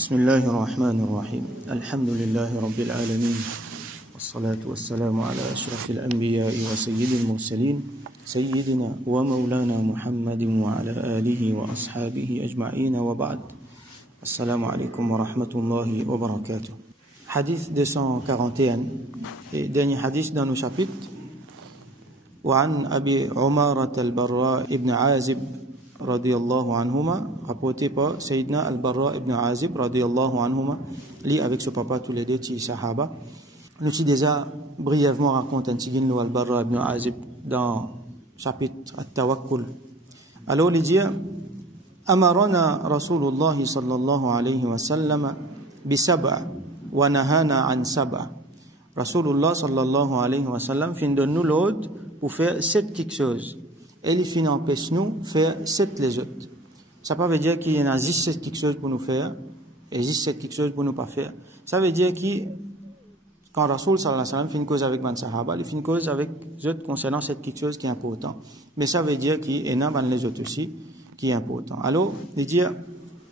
بسم الله الرحمن الرحيم الحمد لله رب العالمين والصلاة والسلام على أشرف الأنبياء وسيد المرسلين سيدنا ومولانا محمد وعلى آله وأصحابه أجمعين وبعد السلام عليكم ورحمة الله وبركاته. Hadith 241 et dernier hadith dans nos chapitres. وعن أبي عمارة البراء ابن عازب رضي الله عنهما, rapporté par Sayyidina Al-Barra ibn Azib radiyallahu anhuma, lit avec son papa tous les deux petits sahaba. Nous avons déjà brièvement raconté un petit peu Al-Barra ibn Azib dans le chapitre At-Tawakkul. Alors il dit أمرنا رسول الله صلى الله عليه وسلم بسبع ونهانا عن سبع. Rasulullah sallallahu alayhi wa sallam fin donne-nous l'ordre pour faire 7 quelque chose. Et il fin empêche nous faire 7 les autres. Ça ne veut pas dire qu'il y en a 17 quelque chose pour nous faire et 17 quelque chose pour nous pas faire. Ça veut dire que quand Rasul sallallahu alayhi wa sallam fait une cause avec man sahaba, il fait une cause avec les autres concernant cette quelque chose qui est important. Mais ça veut dire qu'il y en a les autres aussi qui est important. Alors, il dit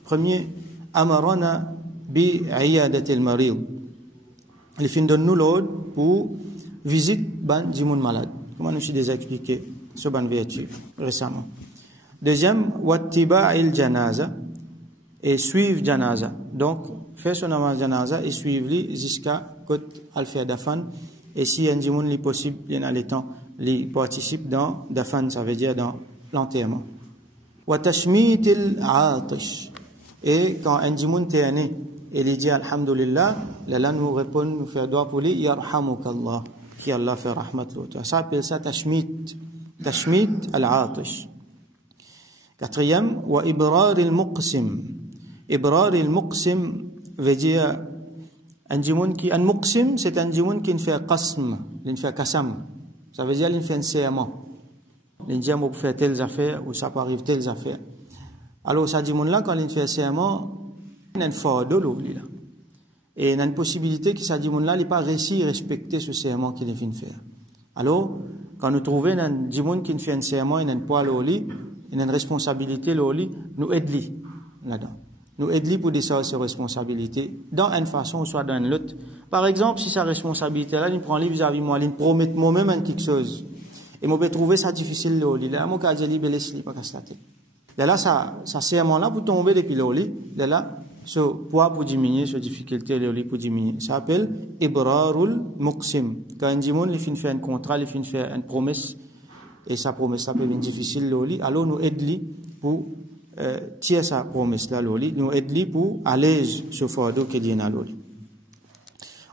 premier, amarana bi iyadati al-marid. Il fin donne-nous l'ordre pour visite ban jimoun malade. Comment nous avons déjà expliqué ce ban vertu récemment. Deuxième, wattiba'il janaza, et suivre janaza. Donc, faire son namaz janaza et suivre-li jusqu'à côté al-faire dafan. Et si un jimoun li possible, il y a le temps, il participe dans dafan, ça veut dire dans l'enterrement. Wa tashmitil atish. Et quand un jimoun t'est né, et il dit alhamdulillah, là nous répond, nous fait doigt pour lui, yarhamukallah, qui Allah fait rahmat l'autre. Ça appelle ça tashmit al-atish. Quatrième, wa ibrar al-muqsim. Ibrar al-muqsim veut dire un jimoun qui, un muqsim, c'est un jimoun qui ne fait qasm, il ne fait qasam. Ça veut dire qu'il fait un serment. Il dit, on peut faire telles affaires, ou ça peut arriver telles affaires. Alors, ça jimoun-là, quand il fait un serment, il y a une fardeau, là. Et il y a une possibilité que ça jimoun-là, il n'a pas réussi à respecter ce serment qu'il vient de faire. Alors, quand nous trouvons un jimoun qui fait un serment, il y a une poil au lit, il y a une responsabilité au lit, nous aide-lui là-dedans. Nous aide-lui pour décider ses responsabilités, dans une façon ou soit dans une autre. Par exemple, si sa responsabilité-là, il prend lui vis-à-vis moi, il me promet moi-même quelque chose. Et moi, je trouve ça difficile au lit. Là, moi, quand je dis, je laisse pas casser la tête. Là, ça serment-là pour tomber depuis le lit. Là, ce poids pour diminuer, ce difficulté le lit pour diminuer. Ça s'appelle ibrarul muqsim. Quand un jimoun, il finit faire un contrat, il finit faire une promesse, et sa promesse, ça peut être difficile le lit. Alors, nous aide-lui pour tirer sa promesse-là le lit. Nous aide-lui pour alléger ce fardeau qu'il y a dans le lit.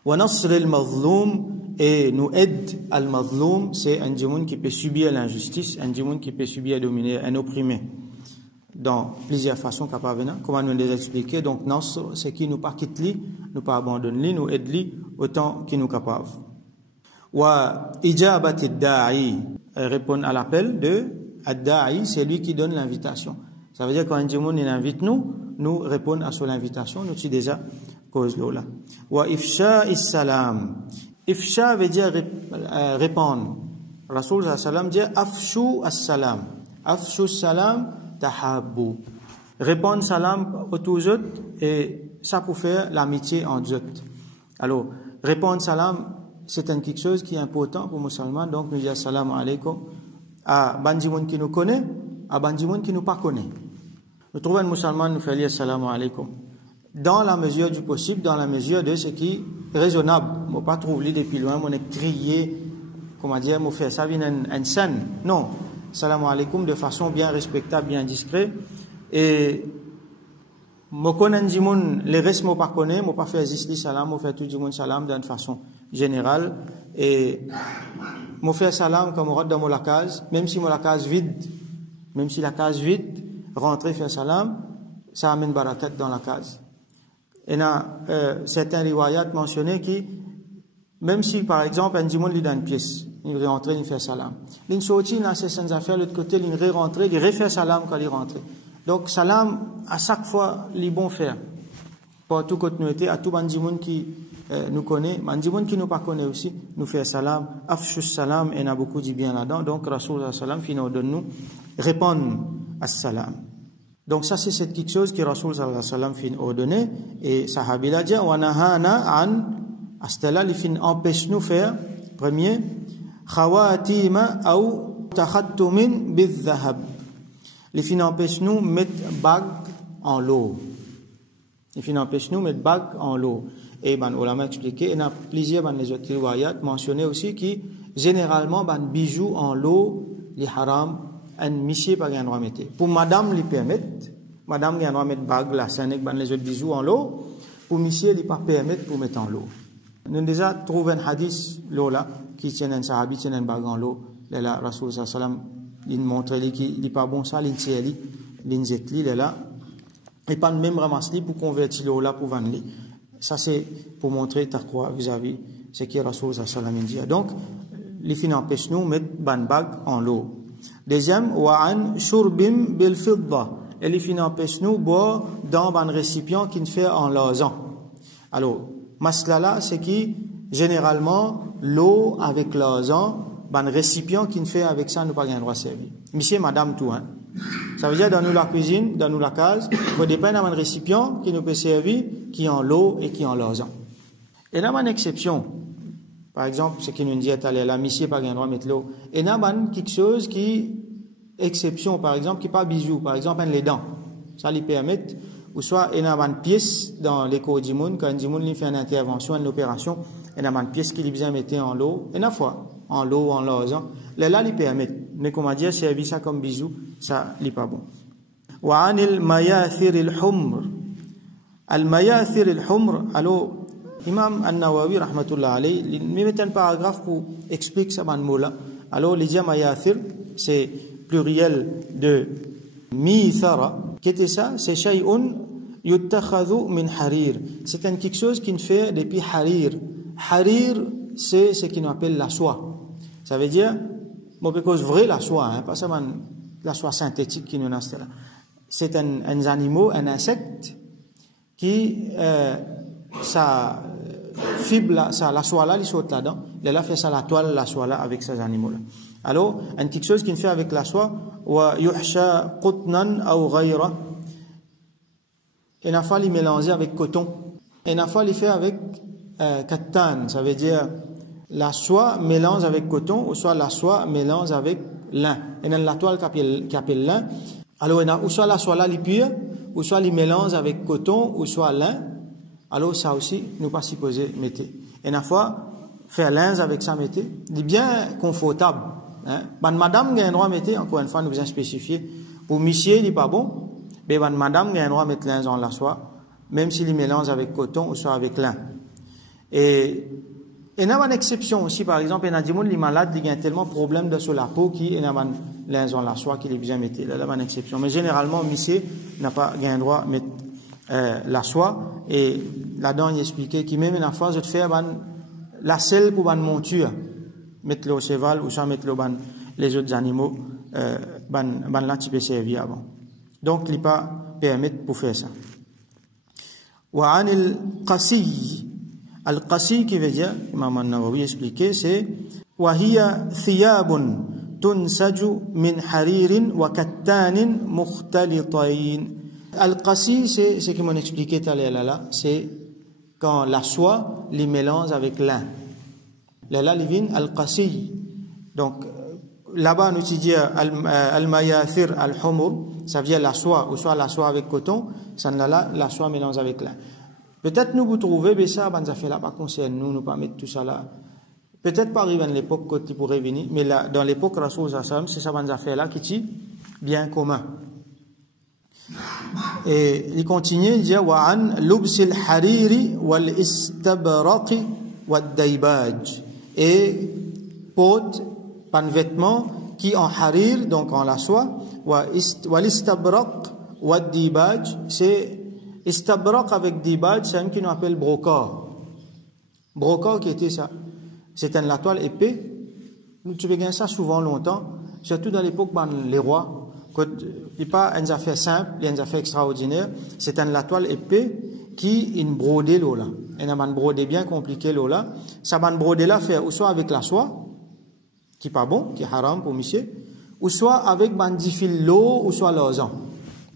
Wa nasr al-mazloum. Et nous aide al-mazloum, c'est un jimoun qui peut subir l'injustice, un jimoun qui peut subir dominer, un opprimé. Dans plusieurs façons capables, comment nous les expliquer. Donc, Nasr, c'est qui nous pas quitte lui, nous pas abandonne lui, nous aide lui autant qu'il nous capable. Wa ijabati da'i, répond à l'appel de ad-da'i, c'est lui qui donne l'invitation. Ça veut dire quand un jimoun il invite nous répondons à son invitation, nous sommes déjà cause là. Wa ifsha'is salam. Ifsha veut dire répandre. Rasul sallallahu alayhi wa sallam dit afshu as-salam. Afshu as-salam tahabbu. Répondre salam aux autres et ça pour faire l'amitié entre autres. Alors, répondre salam, c'est quelque chose qui est important pour les musulmans. Donc, nous disons assalamu alaikum à bandimoun qui nous connaît, à bandimoun qui nous pas connaît. Nous trouvons un musulman nous fait dire assalamu alaikum. Dans la mesure du possible, dans la mesure de ce qui est raisonnable. Je ne pas trouver depuis loin, je crier, comment dire, je faire ça vient une scène. Non. Salam alaikum de façon bien respectable, bien discrète. Et je connais jimoun, les restes je ne connais pas, je ne pas faire juste salam, je fais tout jimoun salam d'une façon générale. Et je fais salam comme on rentre dans la case, même si la case vide, rentrer faire salam, ça amène barakat dans la case. Il y a certains riwayats mentionnés qui, même si par exemple un jimoun lit dans une pièce, il rentre, il fait salam. Il sortit dans certaines affaires, de l'autre côté, il rentre, il refait salam quand il rentre. Donc salam, à chaque fois, il est bon faire. Pour tout côté nous était, à tout un jimoun qui nous connaît, un jimoun qui nous pas connaît aussi, nous fait salam, afshu salam, et il y a beaucoup de bien là-dedans. Donc Rasul sallallahu alayhi wa sallam, finit de nous répondre à salam. Donc ça c'est quelque chose que Rasul sallallahu alayhi wa sallam fin ordonné et sahabi l'a dit wa nahana an astala li fin empêche nous faire premier khawatima ou takhattumin bil-dhahab li fin empêche nous mettre bague en l'eau. Les fin empêche nous mettre bague en l'eau. Et ben ulama expliqué et n'a plusieurs ben les autres riwayat mentionné aussi qui généralement ben bijoux en l'eau li haram un monsieur pas gain droit mettre. Pour madame lui permettre, madame gain droit mettre bague la sanek ban les autres bijoux en l'eau, pour monsieur lui pas permettre pour mettre en l'eau. Nous déjà trouvé un hadith l'eau là qui tient un sahabi tient un bague en l'eau, là Rasul sallallahu alayhi wa sallam il montre lui qui il pas bon ça l'intieli l'inzetli là et pas même ramasser pour convertir l'eau là pour vendre. Ça c'est pour montrer ta croix vis-à-vis ce que Rasul sallallahu alayhi wa sallam dit. Donc les fins empêchent nous mettre ban bague en l'eau. Deuxième, wa an shurbim bil fidda. Et les fins empêchent nous boire dans un récipient qui ne fait en l'argent. Alors, maslala, c'est qui généralement l'eau avec l'argent, un récipient qui ne fait avec ça, nous pas gain droit servir. Monsieur, madame, tout, hein. Ça veut dire dans nous la cuisine, dans nous la case, il faut dépendre d'un récipient qui nous peut servir, qui en l'eau et qui en l'argent. Et là, une exception. Par exemple, ce qui nous dit la monsieur pas gain droit mettre l'eau. Et là, quelque chose qui exception, par exemple, qui pas bijou, par exemple, les dents. Ça lui permet, ou soit il y a une pièce dans l'écho du monde, quand du monde lui fait une intervention, une opération, il y a une pièce qui lui bien mettre en l'eau, et une fois en l'eau, en l'argent, là lui permet. Mais comme on dit, servir ça comme bijou, ça n'est pas bon. Wa anil mayathir al-humr. Al-mayathir al-humr, alors Imam An-Nawawi rahmatullah alayhi il met un paragraphe pour expliquer ça ban mot là. Alors les mayathir c'est pluriel de mithara. Qu'est-ce que ça? C'est shay'un yuttakhadhu min harir. C'est quelque chose qui ne fait depuis harir. Harir c'est ce qu'on appelle la soie. Ça veut dire bon parce vrai la soie hein, pas seulement la soie synthétique qui nous a là. C'est un animal, un insecte qui ça fibre ça la soie là il saute là-dedans il a fait ça la toile la soie là avec ces animaux là alors quelque chose qu'il fait avec la soie wa yuhsha qutnan aw ghayra et n'a pas les mélanger avec coton et n'a pas les faire avec kattan ça veut dire la soie mélange avec coton ou soit la soie mélange avec lin et dans la toile qui appelle lin alors ou soit la soie là les pure ou soit les mélange avec coton ou soit lin. Alors ça aussi, nous pas supposé mettre. Et une fois, faire linge avec ça mettre, c'est bien confortable. Hein? Madame a un droit mettre, encore une fois, nous bien spécifié. Pour monsieur, il n'est pas bon, mais madame a un droit mettre linge en la soie, même s'il mélange avec coton ou soit avec lin. Et il y a une exception aussi, par exemple, il y a des gens qui sont malades, qui ont tellement de problèmes sur la peau, qui ont un linge en la soie, qui est bien mettre. Là, il y a une exception. Mais généralement, monsieur n'a pas un droit de mettre la soie et là-dedans il expliquait qu'il même une fois je te fais la selle pour une monture mettre le cheval ou ça mettre les autres animaux là tu peux servir avant donc il pas permettre pour faire ça wa anil qasi al-qasi qui veut dire Imam An-Nawawi expliqué c'est wa hiya thiyabun tunsaju min haririn wa kattanin mukhtalitain. Al-qasi, c'est ce qu'ils m'ont expliqué tout à l'heure là, c'est quand la soie les mélange avec lin. Là, il vient al-qasi. Donc, là-bas, nous dit al-mayathir al-humur, ça vient la soie, ou soit la soie avec coton, ça là, la soie mélange avec lin. Peut-être nous vous trouvez, mais ça, ça fait là, pas concerne nous pas mettre tout ça là. Peut-être pas arriver à l'époque quand il pourrait venir, mais là, dans l'époque, Rasul sallallahu alayhi wa sallam, c'est ça, ça fait là, qui est bien commun. Et il continue, il dit wa an lubsil hariri wal istabraqi wad daybaj et porte un vêtement qui en harir donc en la soie wal istabraq wad daybaj c'est istabraq avec daybaj c'est un qui nous appelle brocart qui était ça c'est la toile épais nous trouvons ça souvent longtemps surtout dans l'époque les rois. Il pas une affaire simple, une affaire extraordinaire. C'est la toile épais qui une brodé l'eau là. Et une brodé bien compliqué l'eau là. Ça va brodé là faire ou soit avec la soie, qui est pas bon, qui est haram pour monsieur, ou soit avec bandifil l'eau ou soit l'argent.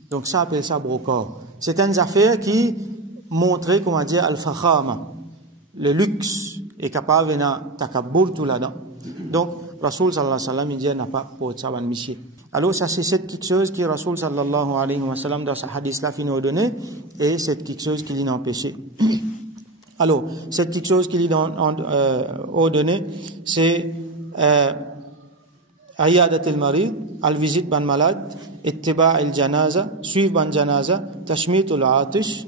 Donc ça appelle ça broca. Certaines affaires qui montraient, comment dire, al-fakhama, le luxe, est capable de takabbur tout là-dedans. Donc, Rasoul sallallahu alayhi wa sallam, il dit, n'a pas pour ça, ban monsieur. Alors, ça, c'est cette quelque chose que Rasoul sallallahu alayhi wa sallam, dans sa hadith-là, finit au donner, et c'est quelque chose qui l'a empêché. Alors, cette quelque chose qui l'a ordonné, c'est, Ayadat al-marid, al-visite ban malade, ittiba al-janaza, suivre ban janaza, tashmit al-atish,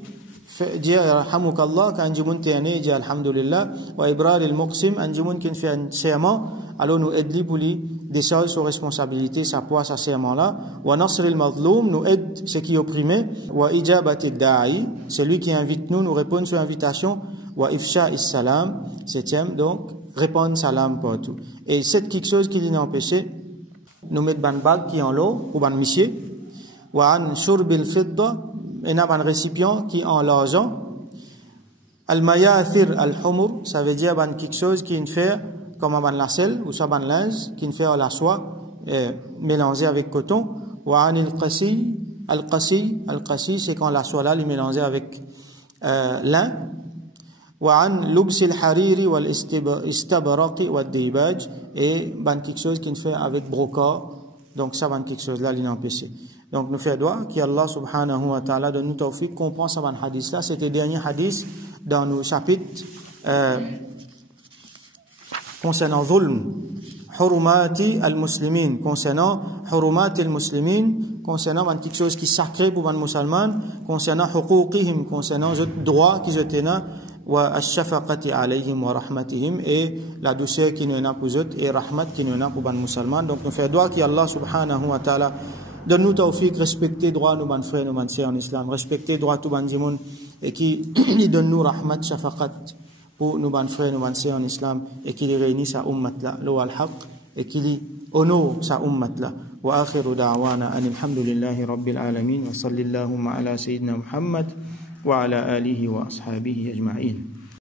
dire yarhamukallah quand jimun tiane dire alhamdulillah wa ibrar al-muqsim an jimun kin fait un serment alors nous aide pour lui décharger ses responsabilités sa poids sa serment là wa nasr al-mazlum nous aide ce qui est opprimé wa ijabat ad-da'i celui qui invite nous répond sur invitation wa ifsha as-salam septième donc répondre salam partout et cette quelque chose qui l'a empêché nous mettre ban bag qui en l'eau ou ban monsieur wa an shurb al-fidda et n'a pas un récipient qui en l'argent. Al-mayathir al-humur, ça veut dire quelque chose qui ne fait comme un la sel ou ça ban linge qui ne fait la soie mélangée avec coton. Wa an al-qasi, al-qasi c'est quand la soie là est mélangée avec lin. Wa an lubs al-hariri wal istabraqi wal dibaj et quelque chose qui ne fait avec broca. Donc ça quelque chose là l'inempêché. Donc, nous faisons droit qu'Allah subhanahu wa ta'ala donne nous tawfiq, comprend ce hadith là. C'était le dernier hadith dans nos chapitres concernant zulm, hurumati al-muslimin, concernant hurumati al-muslimin, concernant quelque chose qui est sacré pour les musulmans, concernant huquqihim, concernant les droits qu'ils ont, wa ash-shafaqati alayhim wa rahmatihim, et la douceur qui nous a pour eux, et rahmat qui nous a pour les musulmans. Donc, nous faisons droit qu'Allah subhanahu wa ta'ala donne-nous tawfiq, respecter droit nos ban frères, nos ban sœurs en islam, respecter droit tout ban djimoun, et qui donne-nous rahmat, shafaqat pour nos ban frères, nos ban sœurs en islam, et qui les réunit sa ummat là, l'eau al-haq, et qui les honore sa ummat là. Wa akhiru da'wana alhamdulillahi rabbil alamin, wa sallallahu ala sayyidina Muhammad, wa ala alihi wa ashabihi ajma'in.